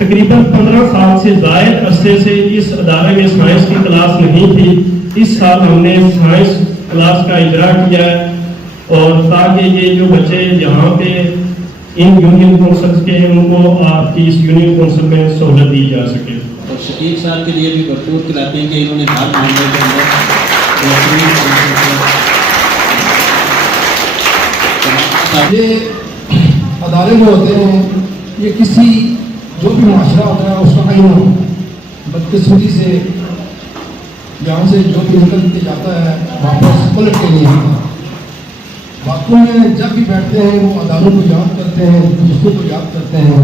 तकरीबन 15 साल से ज़ायद अरसे से इस अदारे में साइंस की क्लास नहीं थी। इस साल हमने साइंस क्लास का इजरा किया है, और ताकि ये जो बच्चे यहाँ पे इन यूनियन काउंसिल के हैं उनको आपकी इस यूनियन काउंसिल में सहूलत दी जा सके। और शकील साहब के लिए भी भरपूर खिलाते हैं कि इन्होंने हर मामले के अंदर ये अदारे जो होते हैं ये किसी जो भी माशरा होता है उसका आईना, बदकिस्मती से यहाँ से जो भी निकल के जाता है वापस पलट के नहीं आता। बातों में जब भी बैठते हैं वो अदारों को याद करते हैं, दोस्तों को याद करते हैं,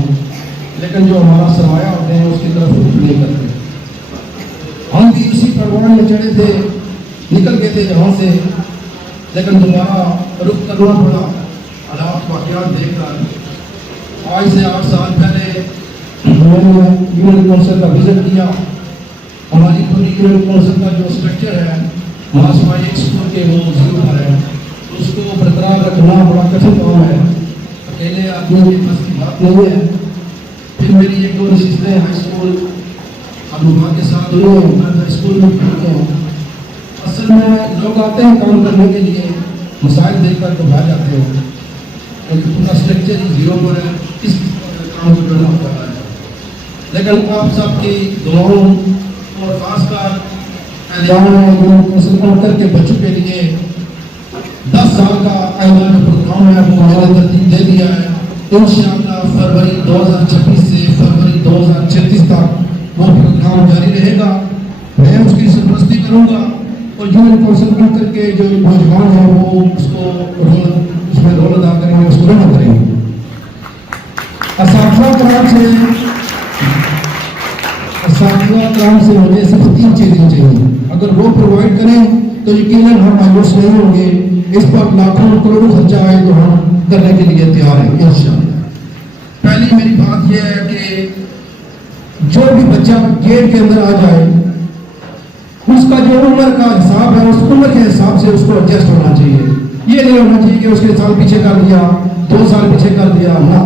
लेकिन जो हमारा सरमाया होते हैं उसकी तरफ रुख नहीं करते। हम भी उसी परवान में चढ़े थे, निकल गए थे यहाँ से, लेकिन दोबारा रुख करना पड़ा हालात वाक़यात देख कर। आज से 8 साल पहले मैंने यूनियन काउंसिल का विजिट किया। हमारी पूरी यूनियन काउंसिल का जो स्ट्रक्चर है मास माइक स्कूल के वो 0 पर है, उसको बरकरार रखना बड़ा कठिन काम है, अकेले आदमी के पास की बात नहीं है। फिर मेरी 1-2 नशिस्तें हाई स्कूल अबूबा के साथ हाई स्कूल में पढ़ते हैं। असल में लोग आते हैं काम करने के लिए, मसाइल देख कर घबरा जाते हैं, क्योंकि पूरा स्ट्रक्चर ही 0 पर है, इस काम को करना पड़ रहा है। लेकिन आप सबकी दुआओं और खासकर के बच्चों के लिए 10 साल का आइंदा जो प्रोग्राम है वो मैंने तरतीब दे दिया है। इंशाअल्लाह फरवरी 2026 से फरवरी 2036 तक वो प्रोग्राम जारी रहेगा। मैं उसकी सरपरस्ती करूँगा और यूनियन काउंसिल मिलकर के जो नौजवान हैं वो उसमें रोल अदा करेंगे, उसको रन करेंगे। असातिज़ा कराम से मुझे सिर्फ 3 चीज़ें चाहिए। अगर वो प्रोवाइड करें तो यकीनन हम मायूस नहीं होंगे। इस पर लाखों करोड़ों खर्चा आए तो हम करने के लिए तैयार हैं इंशाअल्लाह। पहली मेरी बात यह है कि जो भी बच्चा गेट के अंदर आ जाए उसका जो उम्र का हिसाब है उस उम्र के हिसाब से उसको एडजस्ट होना चाहिए। ये नहीं होना चाहिए कि उसके साल पीछे कर दिया, 2 साल पीछे कर दिया ना,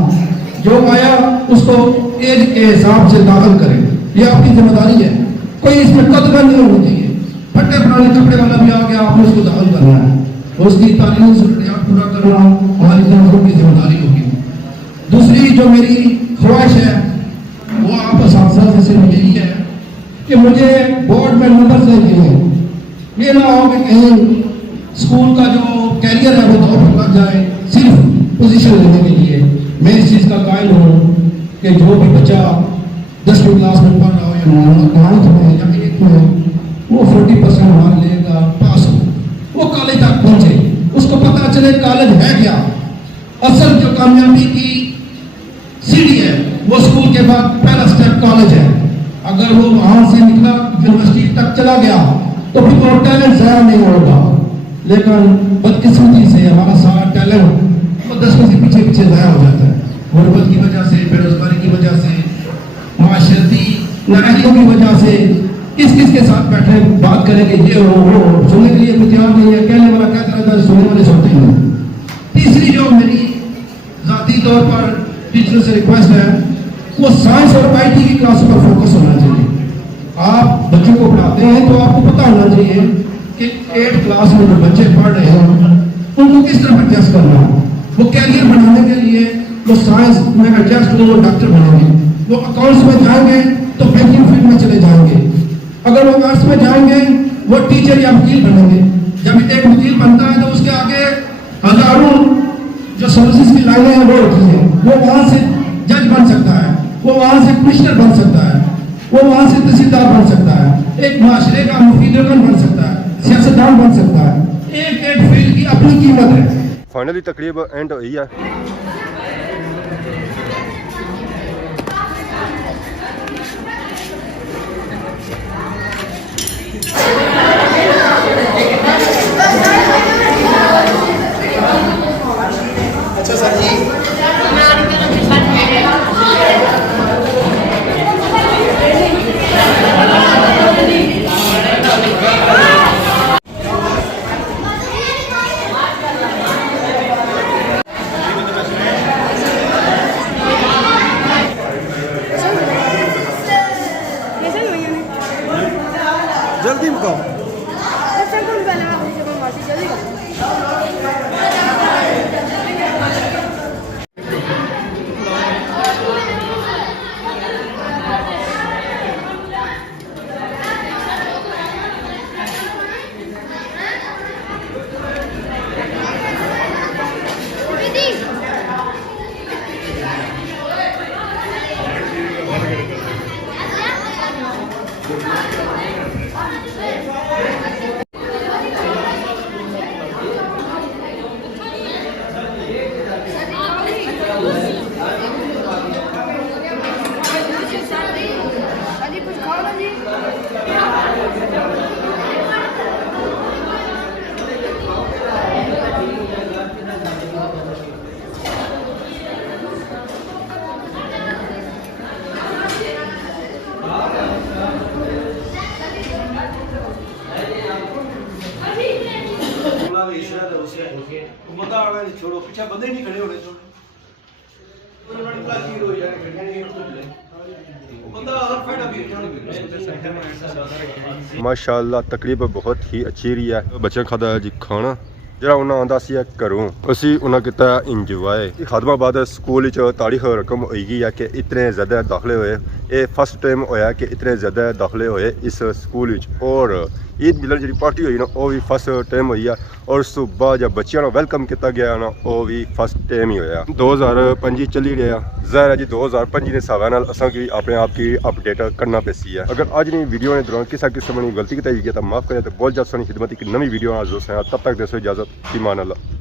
जो आया उसको एज के हिसाब से दाखिल करें, ये आपकी जिम्मेदारी है। कोई इसमें कदर नहीं होनी चाहिए, फटे पुराने कपड़े वाला भी आ गया आपने उसको दाखिल करना है, उसकी तालीमी जरूरियात पूरा करना हमारी जनता की जिम्मेदारी होगी। दूसरी जो मेरी ख्वाहिश है वो आप असातिज़ा से यही है कि मुझे बोर्ड में नंबर से मिले, ये ना हो कि कहीं स्कूल का जो कैरियर है वो दौर पर लग जाए सिर्फ पोजीशन लेने के लिए। मैं इस चीज़ का कायल हूँ कि जो भी बच्चा 10वीं क्लास में पढ़ रहा हो या 9th में या 8th में वो 40% मार्क लेगा, पास हो, वो कॉलेज तक पहुँचे, उसको पता चले कॉलेज है क्या। असल जो कामयाबी की सीढ़ी है वो स्कूल के बाद पहला स्टेप कॉलेज है। अगर वो वहां से निकला यूनिवर्सिटी तक चला गया तो फिर वो टैलेंट ज़्यादा नहीं होगा, लेकिन बदकिस्मती से हमारा सारा टैलेंट वो 10वीं से पीछे पीछे ज़ाया हो जाता है। गुर्बत की वजह से, बेरोजगारी की वजह से, माशरती नाअहलियों की वजह से किस किस के साथ बैठे बात करेंगे ये वो सुनने के लिए कोई तैयार नहीं है, कहने वाला कहता रहता है, सुनने वाले सुनते हैं। तीसरी जो मेरी ज़ाती तौर पर टीचर से रिक्वेस्ट है वो साइंस और आईटी की क्लासों पर फोकस होना चाहिए। आप बच्चों को पढ़ाते हैं तो आपको पता होना चाहिए कि 8th क्लास में जो बच्चे पढ़ रहे हैं उनको किस तरह एडजस्ट करना है। वो कैरियर बनाने के लिए वो साइंस में एडजस्ट हो, वो डॉक्टर बनेंगे, वो अकाउंट्स में जाएंगे तो बैंकिंग फील्ड में चले जाएंगे, अगर वो आर्ट्स में जाएंगे वो टीचर या वकील बनेंगे। जब एक वकील बनता है तो उसके आगे हजारों जो सर्विसेज की लाइनें हैं वो होती हैं, वो वहाँ से जज बन सकता है, वो वहाँ से कमिश्नर बन सकता है, वो वहाँ से तहसीलदार बन सकता है, एक माशरे का मुफीदुर बन सकता है, सियासतदान बन सकता है। एक फील्ड की अपनी कीमत है। फाइनली तकरीब एंड हुई है। जल्दी बताओ। छोड़ो पीछे बंदे नहीं खड़े होने माशाअल्लाह तकरीब बहुत ही अच्छी रही है। बच्चे खादा जी खाना जरा उन्हें आंदा सी घरों असी उन्हें किया इंजॉय। खादमा बाद स्कूल तारीख रकम होगी है कि इतने ज़्यादा दाखले हुए, ये फर्स्ट टाइम होया कि इतने ज़्यादा दाखले हुए इस स्कूल। और ईद मिलन जी पार्टी हुई ना वो भी फर्स्ट टाइम हुई है, और उस तो बाद जब बच्चों को वेलकम किया गया ना वो भी फर्स्ट टाइम ही होया। 2025 चली रहा ज़ाहिर है जी 2025 के हिसाब नाल असां की अपने आप की अपडेट करना पैसी है। अगर अज नहीं वीडियो ने दौरान किसी किस्म की गलती की तो माफ़ करें तो बहुत जल्द सोनी खिदमत एक नवी वीडियो हाजिर है। तब तक दसो इजाज़त, ईमान अल्लाह।